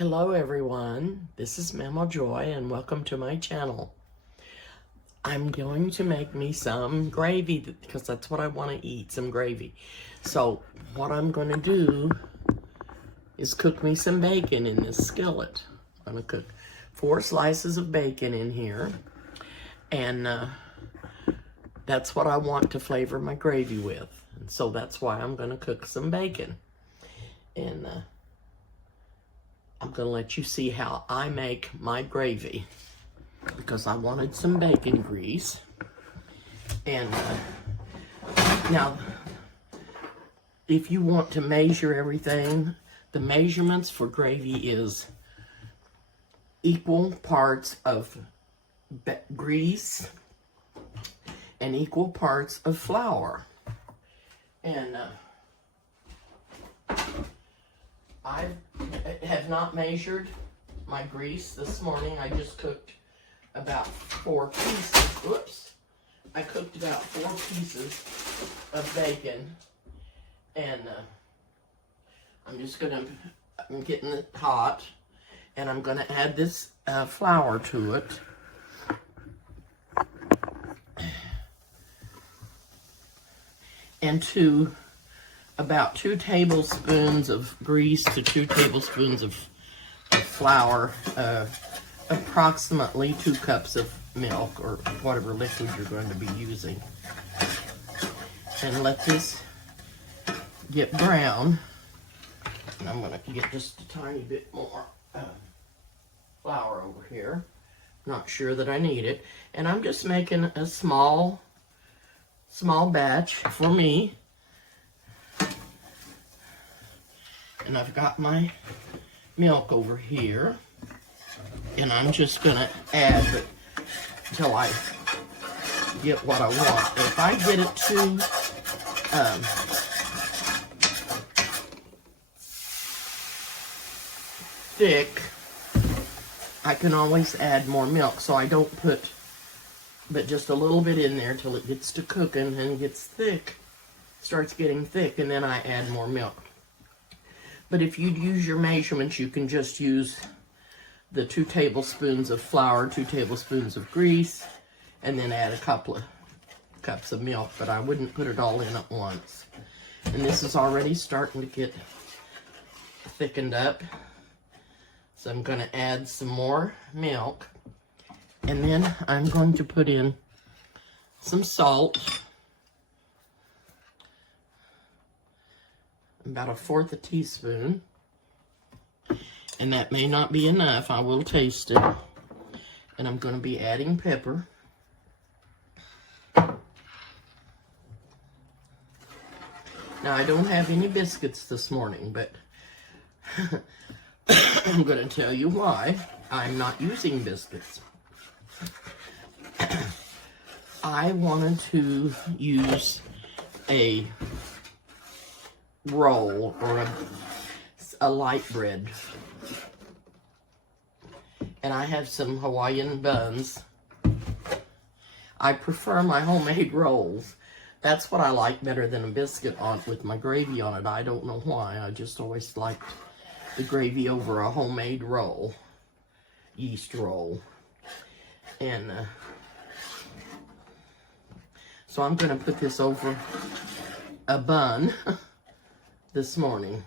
Hello everyone, this is Mama Joy and welcome to my channel. I'm going to make me some gravy because that's what I want to eat, some gravy. So what I'm going to do is cook me some bacon in this skillet. I'm going to cook 4 slices of bacon in here, and that's what I want to flavor my gravy with. And so that's why I'm going to cook some bacon. And I'm going to let you see how I make my gravy because I wanted some bacon grease. And now, if you want to measure everything, the measurements for gravy is equal parts of grease and equal parts of flour. And I have not measured my grease this morning. I just cooked about 4 pieces. Whoops. I cooked about 4 pieces of bacon. And I'm getting it hot. And I'm going to add this flour to it. And to about 2 tablespoons of grease to 2 tablespoons of flour, approximately 2 cups of milk or whatever liquid you're going to be using. And let this get brown. And I'm going to get just a tiny bit more flour over here. Not sure that I need it. And I'm just making a small batch for me. And I've got my milk over here, and I'm just gonna add it until I get what I want. If I get it too thick, I can always add more milk. So I don't put but just a little bit in there till it gets to cooking and gets thick, starts getting thick, and then I add more milk. But if you'd use your measurements, you can just use the 2 tablespoons of flour, 2 tablespoons of grease, and then add a couple of cups of milk, but I wouldn't put it all in at once. And this is already starting to get thickened up. So I'm going to add some more milk, and then I'm going to put in some salt. About 1/4 teaspoon, and that may not be enough. I will taste it. And I'm going to be adding pepper. Now I don't have any biscuits this morning, but I'm going to tell you why I'm not using biscuits. I wanted to use a roll or a light bread, and I have some Hawaiian buns. I prefer my homemade rolls. That's what I like better than a biscuit with my gravy on it. I don't know why. I just always liked the gravy over a homemade roll, yeast roll. And so I'm going to put this over a bun this morning,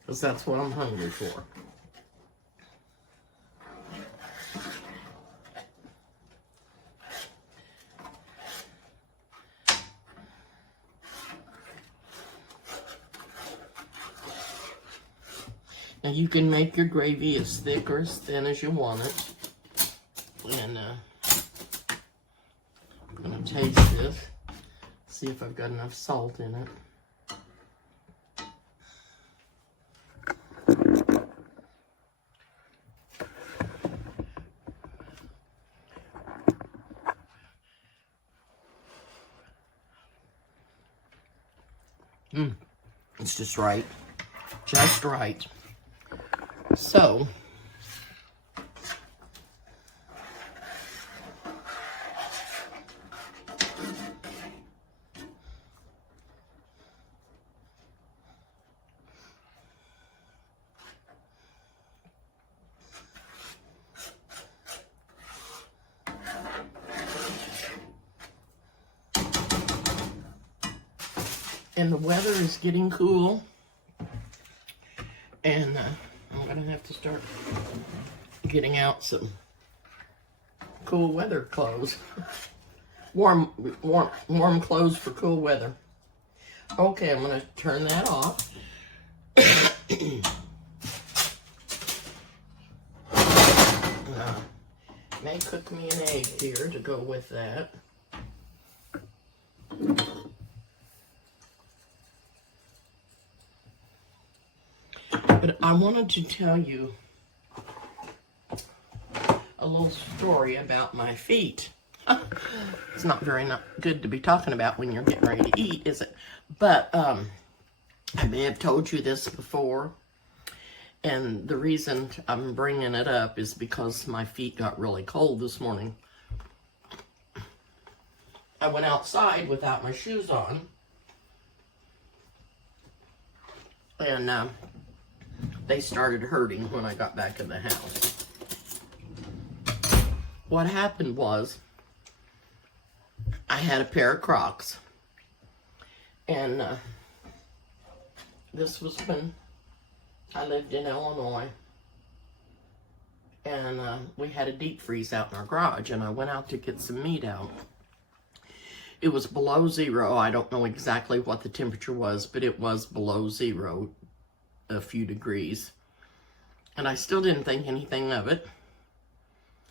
because that's what I'm hungry for. Now you can make your gravy as thick or as thin as you want it. And I'm going to taste this, see if I've got enough salt in it. It's just right. Just right. So, And the weather is getting cool. And I'm going to have to start getting out some cool weather clothes. warm clothes for cool weather. Okay, I'm going to turn that off. May cook me an egg here to go with that. But I wanted to tell you a little story about my feet. It's not very good to be talking about when you're getting ready to eat, is it? But I may have told you this before. And the reason I'm bringing it up is because my feet got really cold this morning. I went outside without my shoes on. And they started hurting when I got back in the house. What happened was, I had a pair of Crocs. And this was when I lived in Illinois, and we had a deep freeze out in our garage, and I went out to get some meat out. It was below zero. I don't know exactly what the temperature was, but it was below zero, a few degrees. And I still didn't think anything of it.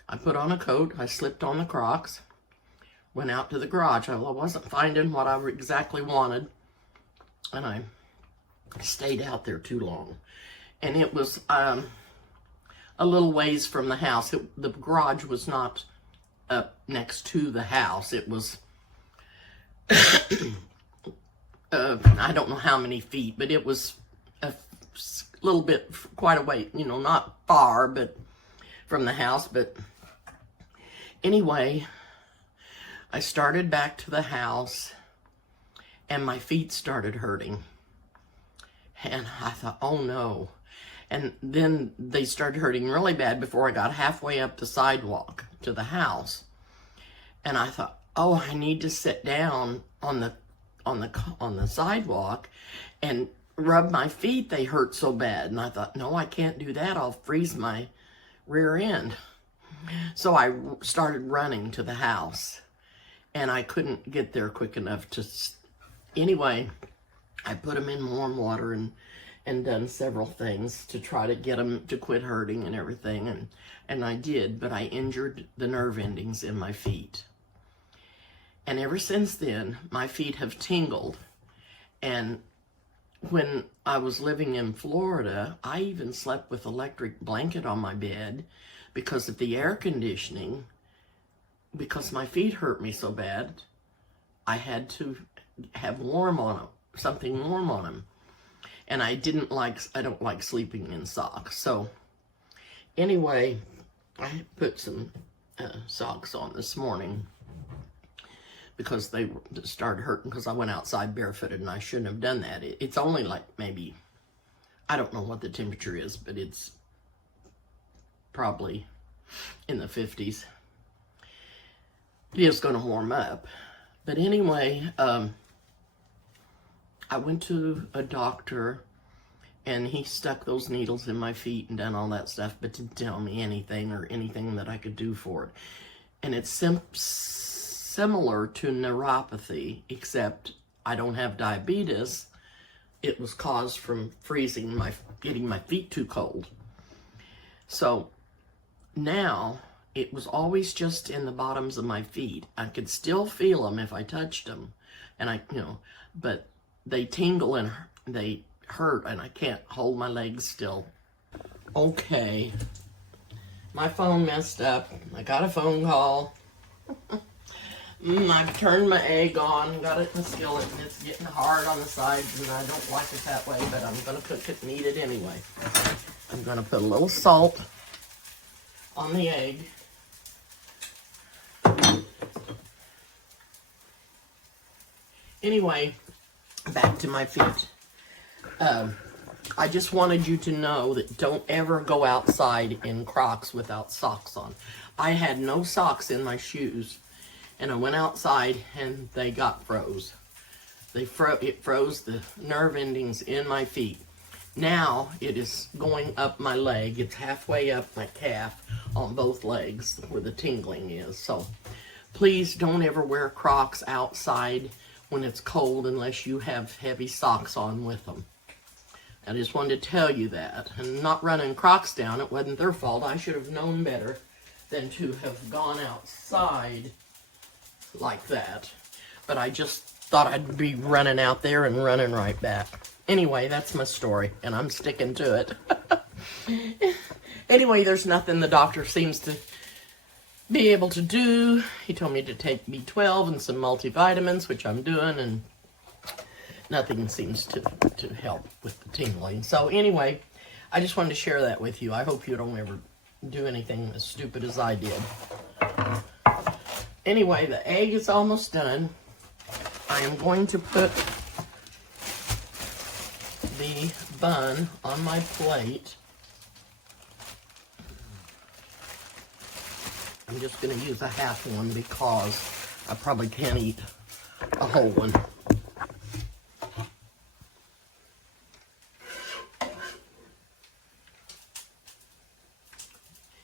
I put on a coat, I slipped on the Crocs, went out to the garage. I wasn't finding what I exactly wanted, and I stayed out there too long. And it was a little ways from the house. The garage was not up next to the house. It was, I don't know how many feet, but it was a little bit, quite a way, you know, not far, but from the house. But anyway, I started back to the house, and my feet started hurting. And I thought, oh no. And then they started hurting really bad before I got halfway up the sidewalk to the house. And I thought, oh, I need to sit down on the sidewalk and rub my feet. They hurt so bad. And I thought, no, I can't do that. I'll freeze my rear end. So I started running to the house, and I couldn't get there quick enough to. Anyway, I put them in warm water and done several things to try to get them to quit hurting and everything, and I did, but I injured the nerve endings in my feet. And ever since then, my feet have tingled. And when I was living in Florida, I even slept with electric blanket on my bed because of the air conditioning. Because my feet hurt me so bad, I had to have warm on them, something warm on them. And I don't like sleeping in socks. So anyway, I put some socks on this morning because they started hurting because I went outside barefooted, and I shouldn't have done that. It's only like maybe, I don't know what the temperature is, but it's probably in the 50s. It is going to warm up. But anyway, I went to a doctor, and he stuck those needles in my feet and done all that stuff, but didn't tell me anything or anything that I could do for it. And it's similar to neuropathy, except I don't have diabetes. It was caused from getting my feet too cold. So now it was always just in the bottoms of my feet. I could still feel them if I touched them, and but they tingle and they hurt, and I can't hold my legs still. Okay, my phone messed up. I got a phone call. I've turned my egg on, got it in the skillet, and it's getting hard on the sides, and I don't like it that way, but I'm going to cook it and eat it anyway. I'm going to put a little salt on the egg. Anyway, back to my feet. I just wanted you to know that don't ever go outside in Crocs without socks on. I had no socks in my shoes, and I went outside and they got froze. It froze the nerve endings in my feet. Now it is going up my leg. It's halfway up my calf on both legs where the tingling is. So please don't ever wear Crocs outside when it's cold unless you have heavy socks on with them. I just wanted to tell you that. And not running Crocs down, it wasn't their fault. I should have known better than to have gone outside like that. But I just thought I'd be running out there and running right back. Anyway, that's my story, and I'm sticking to it. Anyway, there's nothing the doctor seems to be able to do. He told me to take B12 and some multivitamins, which I'm doing, and nothing seems to help with the tingling. So anyway, I just wanted to share that with you. I hope you don't ever do anything as stupid as I did. Anyway, the egg is almost done. I am going to put the bun on my plate. I'm just going to use a half one because I probably can't eat a whole one.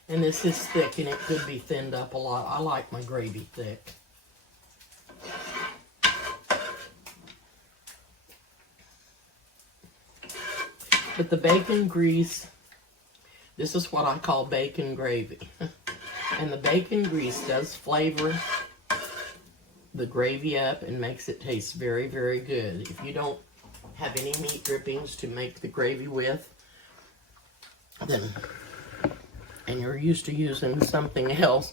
And this is thick and it could be thinned up a lot. I like my gravy thick. But the bacon grease, this is what I call bacon gravy. And the bacon grease does flavor the gravy up and makes it taste very, very good. If you don't have any meat drippings to make the gravy with, then, and you're used to using something else,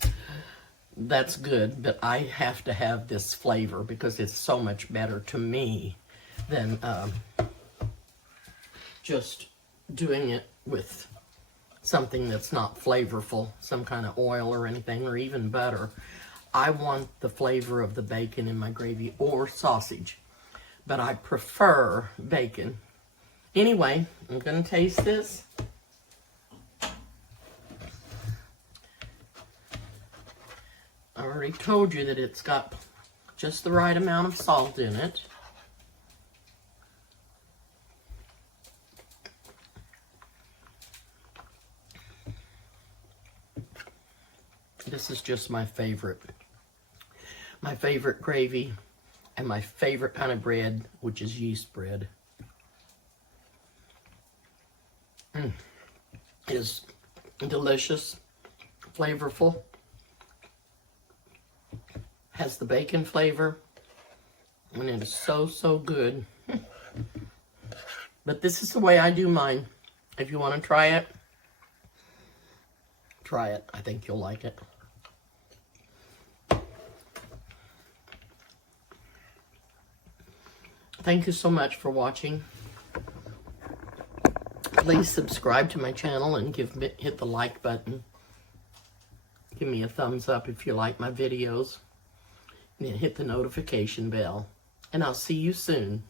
that's good. But I have to have this flavor because it's so much better to me than just doing it with something that's not flavorful, some kind of oil or anything, or even butter. I want the flavor of the bacon in my gravy or sausage, but I prefer bacon. Anyway, I'm going to taste this. I already told you that it's got just the right amount of salt in it. This is just my favorite gravy and my favorite kind of bread, which is yeast bread. It is delicious, flavorful, has the bacon flavor, and it is so, so good. But this is the way I do mine. If you want to try it, try it. I think you'll like it. Thank you so much for watching. Please subscribe to my channel and hit the like button. Give me a thumbs up if you like my videos. And hit the notification bell. And I'll see you soon.